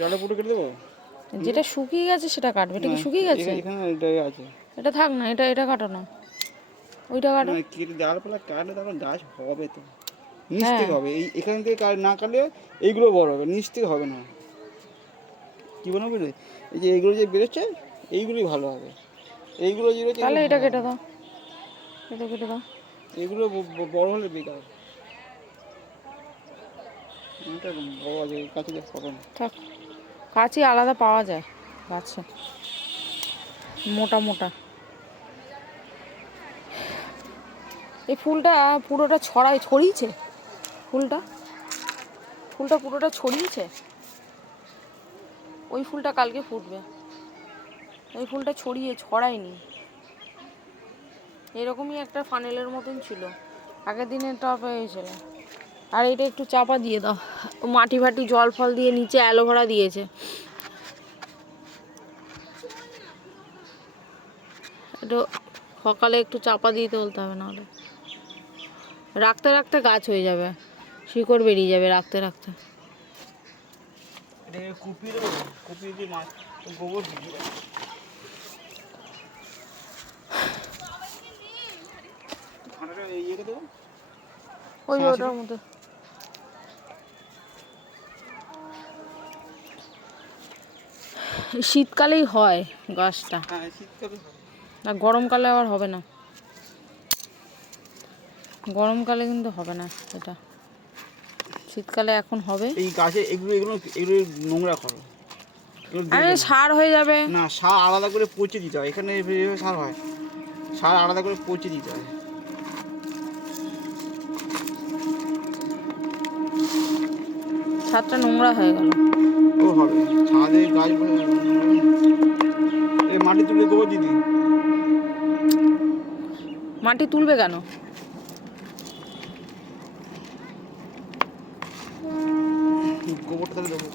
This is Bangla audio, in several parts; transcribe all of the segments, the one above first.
জলে পুরো কেটে দেবো? যেটা শুকিয়ে গেছে সেটা কাটবে। এটা কি শুকিয়ে গেছে? এখানে এটাই আছে। এটা থাক না, এটা কাটো না, ওইটা কাটো। কেটে ডালপালা কাটলে তারপর গাছ হবে তো, নিচ হ্যাঁ থেকে হবে। এখান থেকে না কাটলে এইগুলো বড় হবে, নিচ থেকে হবে না। কি বলবো বুঝলে, এই যে এইগুলো যে বেরোচ্ছে এইগুলোই ভালো হবে। এইগুলো যে বেরোচ্ছে তাহলে এটা কেটে দাও, এটা কেটে দাও। এইগুলো বড় হলে বেকার। এটা বড় আছে, কাছে দেখ হবে না। থাক, কাঁচি আলাদা পাওয়া যায় গাছে, মোটা মোটা। এই ফুলটা পুরোটা ছড়িয়েছে, ফুলটা পুরোটা ছড়িয়েছে। ওই ফুলটা কালকে ফুটবে, ওই ফুলটা ছড়ায়নি। এরকমই একটা ফানেলের মতন ছিল আগের দিনের টবে হয়েছিল। আর এটা একটু চাপা দিয়ে দাও, মাটি ফাটি জল ফল দিয়ে নিচে অ্যালোভেরা দিয়েছে। একটু সকালে একটু চাপা দিতে বলতে হবে, নাহলে রাখতে রাখতে গাছ হয়ে যাবে, শিকড় বেরিয়ে যাবে রাখতে রাখতে। কুপি দেবো, কুপি দিয়ে গোবর দিয়ে দেবো ওই ওটার মধ্যে। শীতকালেই হয় গাছটা, আর গরমকালে আবার হবে না। গরমকালে কিন্তু হবে না এটা, শীতকালে এখন হবে। এই গাছে এগুলো নোংরা করো, আরে সার হয়ে যাবে না। সার আলাদা করে পচে দিতে হয়, এখানে সার হয়, সার আলাদা করে পচে দিতে হয়। ছাদটা নোংরা হয়ে গেল। ও হবে ছাদে গাছ, এই মাটি তুলে গোবর দিদি। মাটি তুলবে কেন? গোবরটা দেবো,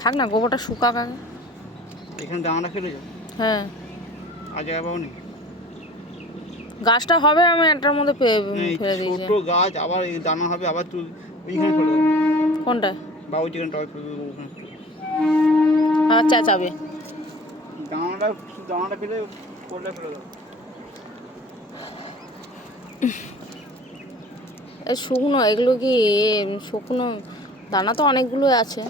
থাক না, গোবরটা শুকাক আগে। এখানে দানাটা ফেলে যাও। হ্যাঁ, আর জায়গা পাবো না। গাছটা হবে আমি একটার মধ্যে ফেলে দিয়েছি। ছোট গাছ আবার এই দানা হবে, আবার তুই ওইখানে ফেলে দেবো। কোনটা? বাবু যেখানে টবে ফেলে দেবো ওখানে। আচ্ছা চাবে দানাটা ফেলে করলে ফেলে দেবো। এই শুকনো, এগুলো কি শুকনো দানা? তো অনেকগুলো আছে।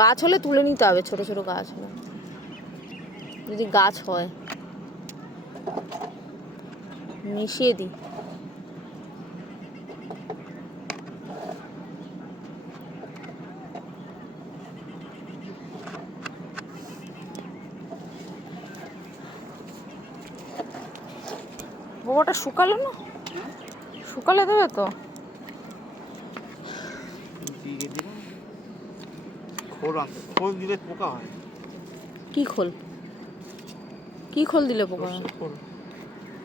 গাছ হলে তুলে নিতে হবে, ছোট ছোট গাছ হলে, যদি গাছ হয়। মিশিয়ে দিই। গোবরটা শুকালো না, শুকালে দেবে তো। খোল দিলে পোকা হয়। কি খোল? কি খোল দিলে পোকা হয়?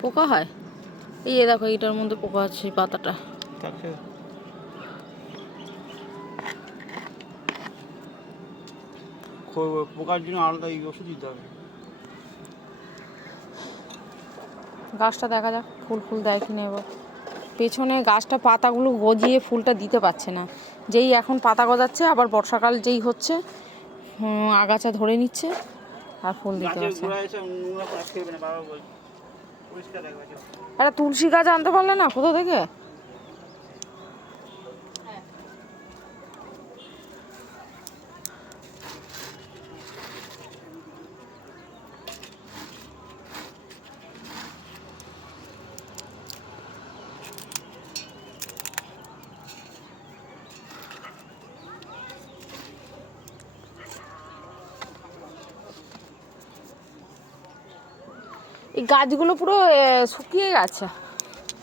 পোকা হয়? এই যে দেখো, এইটার মধ্যে পোকা আছে, পাতাটা। পোকার জন্য আলাদা ওষুধ দিতে হবে। গাছটা দেখা যাক ফুল দেয় কিনা এবার। পেছনে গাছটা পাতাগুলো গজিয়ে ফুলটা দিতে পারছে না। যেই এখন পাতা গজাচ্ছে, আবার বর্ষাকাল যেই হচ্ছে আগাছা ধরে নিচ্ছে আর ফুল দিতে পারছে না। একটা তুলসী গাছ আনতে পারলে না কোথা থেকে? এই গাছগুলো পুরো শুকিয়ে গেছে।